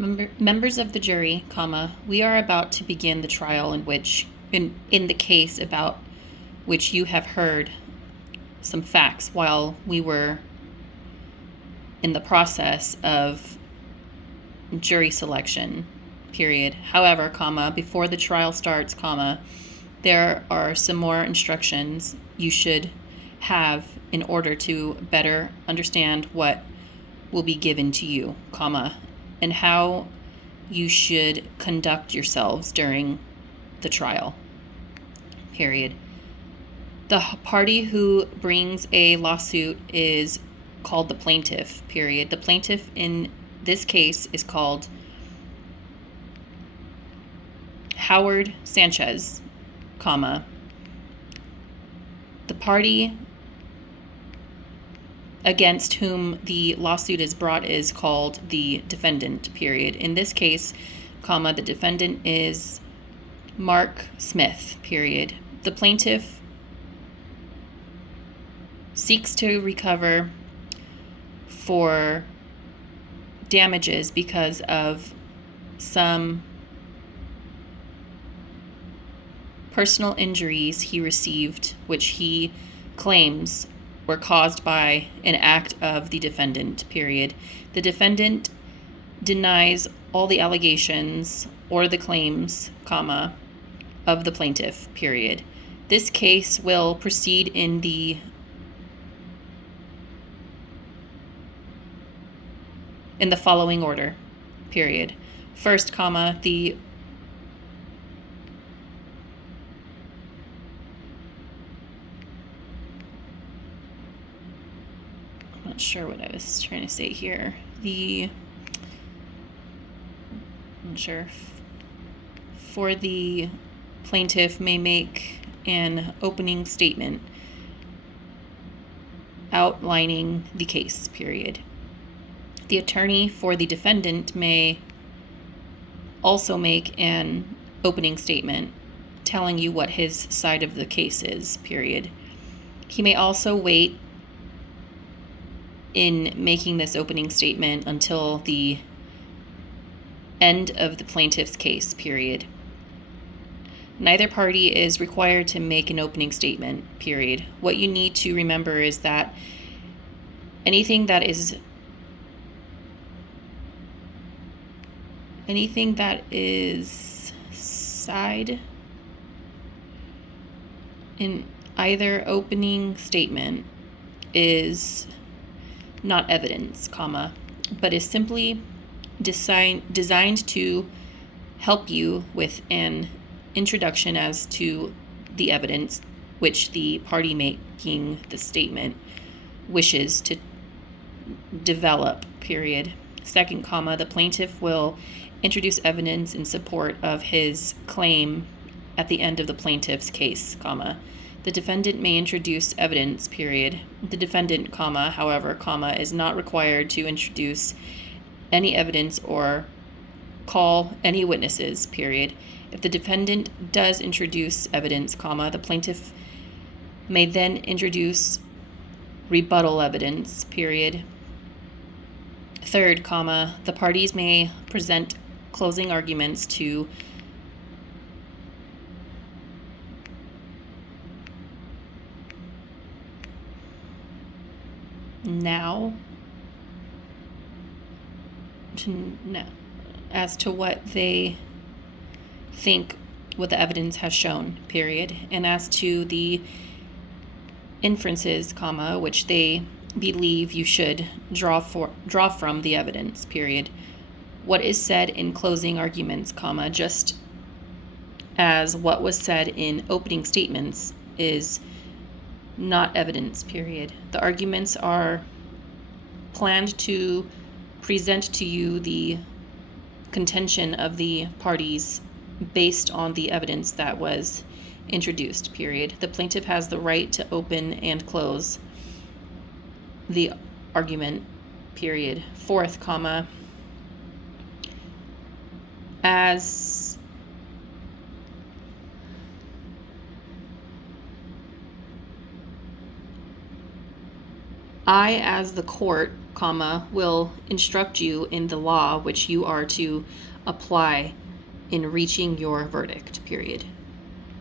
Members of the jury, comma, we are about to begin the trial in the case about which you have heard some facts while we were in the process of jury selection, period. However, comma, before the trial starts, comma, there are some more instructions you should have in order to better understand what will be given to you, comma, and how you should conduct yourselves during the trial, period. The party who brings a lawsuit is called the plaintiff, period. The plaintiff in this case is called Howard Sanchez, comma. The party against whom the lawsuit is brought is called the defendant, period. In this case, comma, the defendant is Mark Smith, period. The plaintiff seeks to recover for damages because of some personal injuries he received, which he claims were caused by an act of the defendant, period. The defendant denies all the allegations or the claims, comma, of the plaintiff, period. This case will proceed in the following order, period. First, comma, I'm not sure what I was trying to say here. I'm sure. For the plaintiff may make an opening statement outlining the case, period. The attorney for the defendant may also make an opening statement telling you what his side of the case is, period. He may also wait in making this opening statement until the end of the plaintiff's case, period. Neither party is required to make an opening statement, period. What you need to remember is that anything that is side in either opening statement is not evidence, comma, but is simply designed to help you with an introduction as to the evidence which the party making the statement wishes to develop, period. Second, comma, the plaintiff will introduce evidence in support of his claim at the end of the plaintiff's case, comma. The defendant may introduce evidence, period. The defendant, comma, however, comma, is not required to introduce any evidence or call any witnesses, period. If the defendant does introduce evidence, comma, the plaintiff may then introduce rebuttal evidence, period. Third, comma, the parties may present closing arguments to as to what they think what the evidence has shown, period, and as to the inferences, comma, which they believe you should draw from the evidence, period. What is said in closing arguments, comma, just as what was said in opening statements is not evidence, period. The arguments are planned to present to you the contention of the parties based on the evidence that was introduced, period. The plaintiff has the right to open and close the argument, period. Fourth, comma, as I, as the court, comma, will instruct you in the law which you are to apply in reaching your verdict, period.